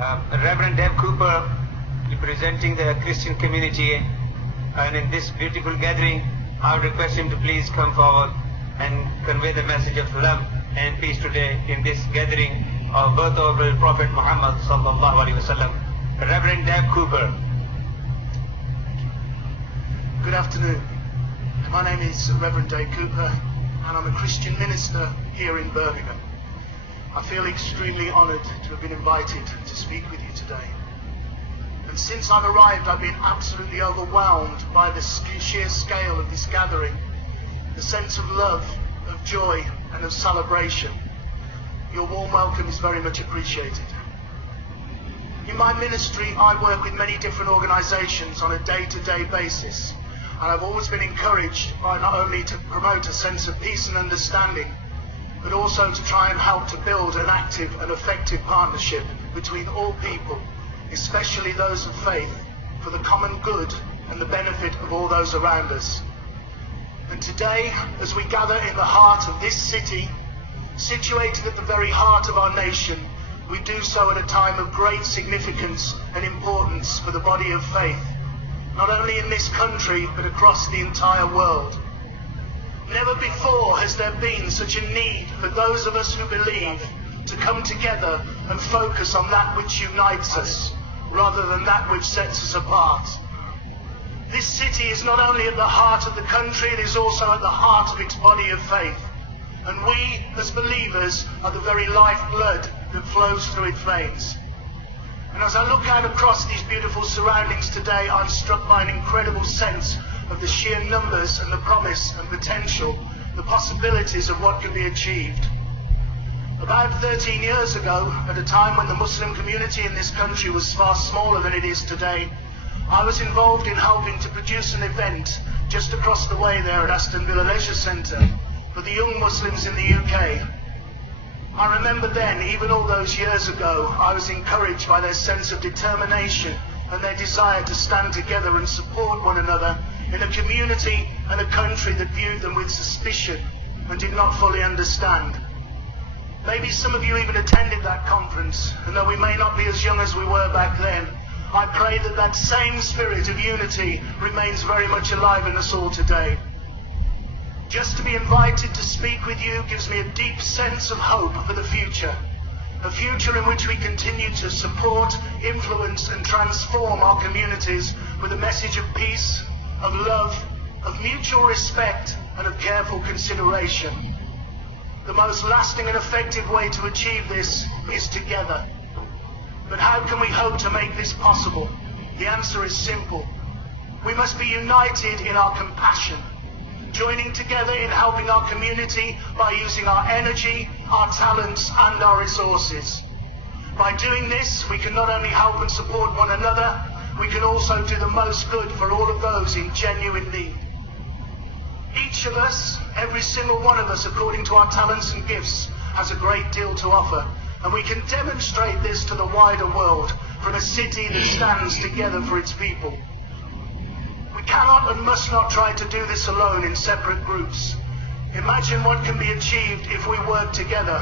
Reverend Dave Cooper, representing the Christian community, and in this beautiful gathering, I would request him to please come forward and convey the message of love and peace today in this gathering of birth of the Prophet Muhammad sallallahu alaihi wasallam. Reverend Dave Cooper. Good afternoon. My name is Reverend Dave Cooper, and I'm a Christian minister here in Birmingham. I feel extremely honoured to have been invited to speak with you today. And since I've arrived, I've been absolutely overwhelmed by the sheer scale of this gathering, the sense of love, of joy, and of celebration. Your warm welcome is very much appreciated. In my ministry, I work with many different organisations on a day-to-day basis, and I've always been encouraged by not only to promote a sense of peace and understanding, but also to try and help to build an active and effective partnership between all people, especially those of faith, for the common good and the benefit of all those around us. And today, as we gather in the heart of this city, situated at the very heart of our nation, we do so at a time of great significance and importance for the body of faith, not only in this country, but across the entire world. Never before has there been such a need for those of us who believe to come together and focus on that which unites us, rather than that which sets us apart. This city is not only at the heart of the country, it is also at the heart of its body of faith. And we, as believers, are the very lifeblood that flows through its veins. And as I look out across these beautiful surroundings today, I'm struck by an incredible sense of the sheer numbers and the promise and potential, the possibilities of what can be achieved. About 13 years ago, at a time when the Muslim community in this country was far smaller than it is today, I was involved in helping to produce an event just across the way there at Aston Leisure Centre for the young Muslims in the UK. I remember then, even all those years ago, I was encouraged by their sense of determination and their desire to stand together and support one another in a community and a country that viewed them with suspicion and did not fully understand. Maybe some of you even attended that conference, and though we may not be as young as we were back then, I pray that that same spirit of unity remains very much alive in us all today. Just to be invited to speak with you gives me a deep sense of hope for the future. A future in which we continue to support, influence and transform our communities with a message of peace, of love, of mutual respect and of careful consideration. The most lasting and effective way to achieve this is together. But how can we hope to make this possible? The answer is simple. We must be united in our compassion, joining together in helping our community by using our energy, our talents and our resources. By doing this, we can not only help and support one another, we can also do the most good for all of those in genuine need. Each of us, every single one of us, according to our talents and gifts, has a great deal to offer, and we can demonstrate this to the wider world from a city that stands together for its people. We cannot and must not try to do this alone in separate groups. Imagine what can be achieved if we work together,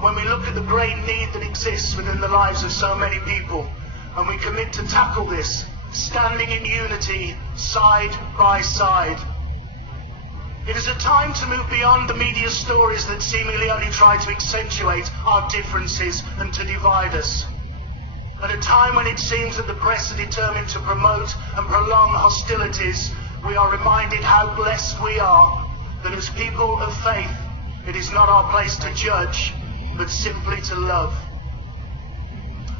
when we look at the great need that exists within the lives of so many people, and we commit to tackle this, standing in unity, side by side. It is a time to move beyond the media stories that seemingly only try to accentuate our differences and to divide us. At a time when it seems that the press are determined to promote and prolong hostilities, we are reminded how blessed we are that as people of faith, it is not our place to judge, but simply to love.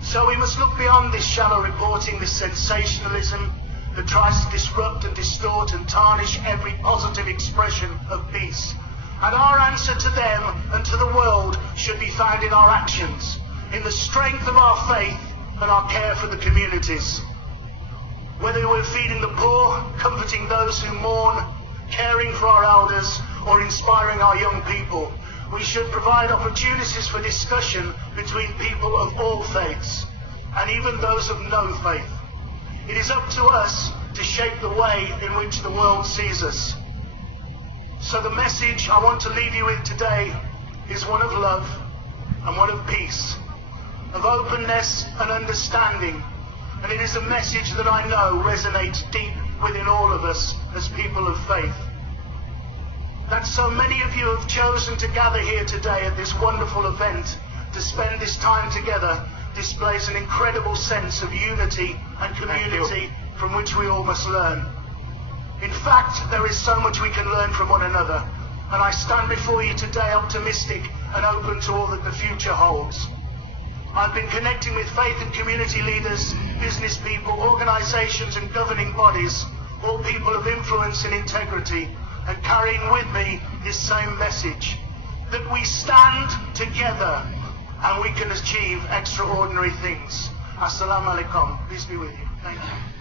So we must look beyond this shallow reporting, this sensationalism that tries to disrupt and distort and tarnish every positive expression of peace. And our answer to them and to the world should be found in our actions, in the strength of our faith and our care for the communities. Whether we're feeding the poor, comforting those who mourn, caring for our elders, or inspiring our young people, we should provide opportunities for discussion between people of all faiths, and even those of no faith. It is up to us to shape the way in which the world sees us. So the message I want to leave you with today is one of love and one of peace. of openness and understanding. And it is a message that I know resonates deep within all of us as people of faith. That so many of you have chosen to gather here today at this wonderful event to spend this time together displays an incredible sense of unity and community from which we all must learn. In fact, there is so much we can learn from one another, and I stand before you today optimistic and open to all that the future holds. I've been connecting with faith and community leaders, business people, organisations and governing bodies, all people of influence and integrity, and carrying with me this same message, that we stand together and we can achieve extraordinary things. Assalamu alaikum. Peace be with you. Thank you.